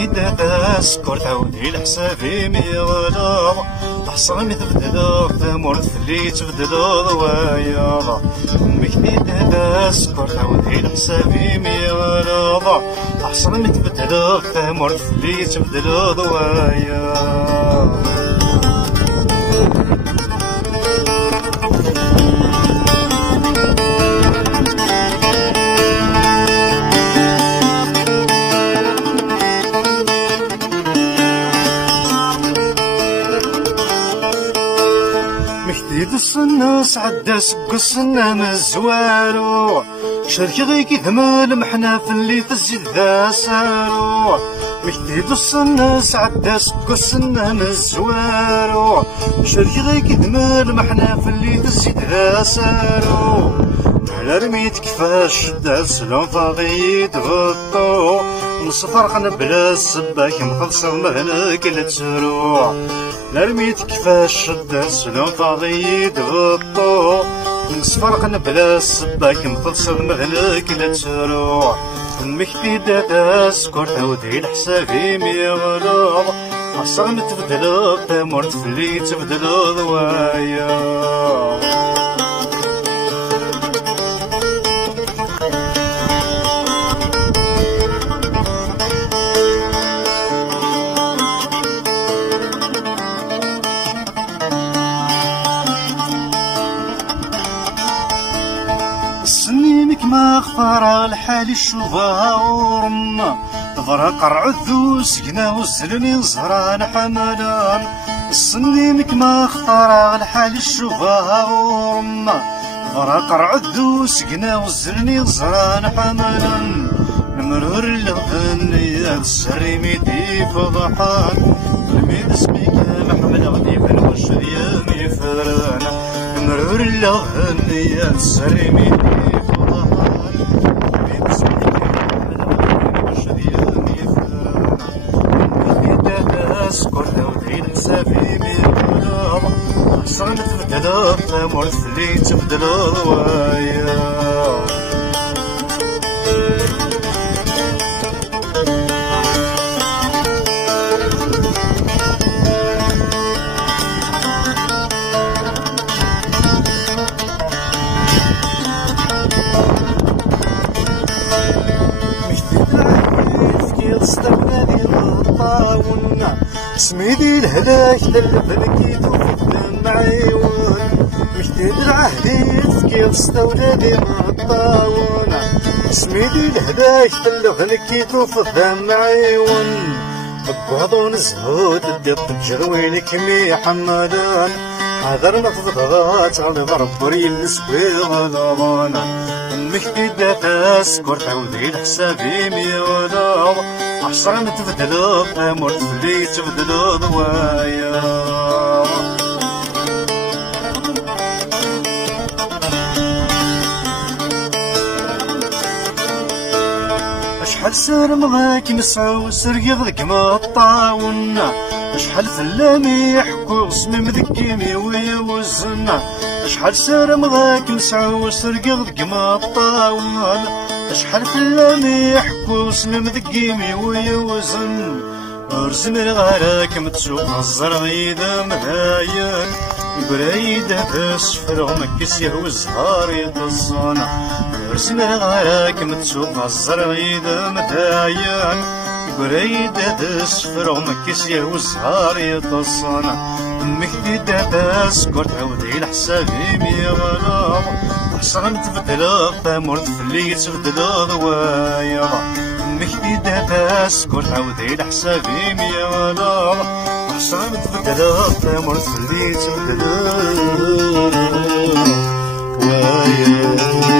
مكتي تذكر تعودي لحسابي ميغلا تحصرني تبدلو ثمورت اللي تبدلو ضوايا مكتي تذكر تعودي لحسابي ميغلا تحصرني تبدلو ثمورت اللي تبدلو ضوايا مكتيد السنة سعد سق السنة مزوارو شركي غيكي ثمال محنا في اللي تزيد ذا سارو مكتيد السنة سعد سق السنة مزوارو شركي غيكي ثمال محنا في اللي تزيد ذا سارو على رميت كفاش شدة سلام فاضي تغطو نصفرقنا بلا السباك مخلصة مهنك لتسرو لرميت كفاش شدة سلام فاضي تغطو نصفرقنا بلا السباك مخلصة مهنك لتسرو مكتي تذكر تعودي لحسابي ميغلا عصر متبدلو تمرت في اللي تبدلو ضوايا سنينك ما خفر الحال الشوفا ورما فرق رعذو سكنا وزلني زهران حملان سنينك ما خفر الحال الشوفا ورما فرق رعذو سكنا وزلني زهران حملان نمرر الغن يا السري ميدي فضحان الميد اسمك محمد غدي في الوشر يا ميفران نمرر الغن يا السري ميدي تذكر تعودي لحسابي ميغلا عصر تبدلو تمرت اللي تبدلو ضوايا سميدي الهلاك للبنكيت وفقدم عيون مكتيد العهدي تفكير ستولادي مطاون سميدي الهلاك للبنكيت وفقدم عيون بقعضون زهود الدب جرويلك مي حمدان حذر نفضغات على ضرب ريل سبيغ مكتيد تذكر تعودي لحسابي ميولا عشرة تبدلو تمرت في اللي تبدلو ضوايا شحال سار مضاك نسعو سرقي ذك ما طاونا شحال فلامي يحكو اسمي مذكيمي ويوزنا شحال سار مضاك نسعو سرقي ذك ما طاونا شحال فلامي يحكو اسمي مذكيمي ويوزن ورزم الغراك متسوق الزرغيد مذايا بريد بسفر مكس يهو الزهار يتصانا ورزم الغراك متسوق الزرغيد مذايا بريد بسفر مكس يهو الزهار يتصانا مكتي تذكر تعودي لحسابي ميغلا عصر تبدلو تمرت في اللي تبدلو ضوايا مكتي تذكر تعودي لحسابي ميغلا عصر تبدلو تمرت في اللي تبدلو ضوايا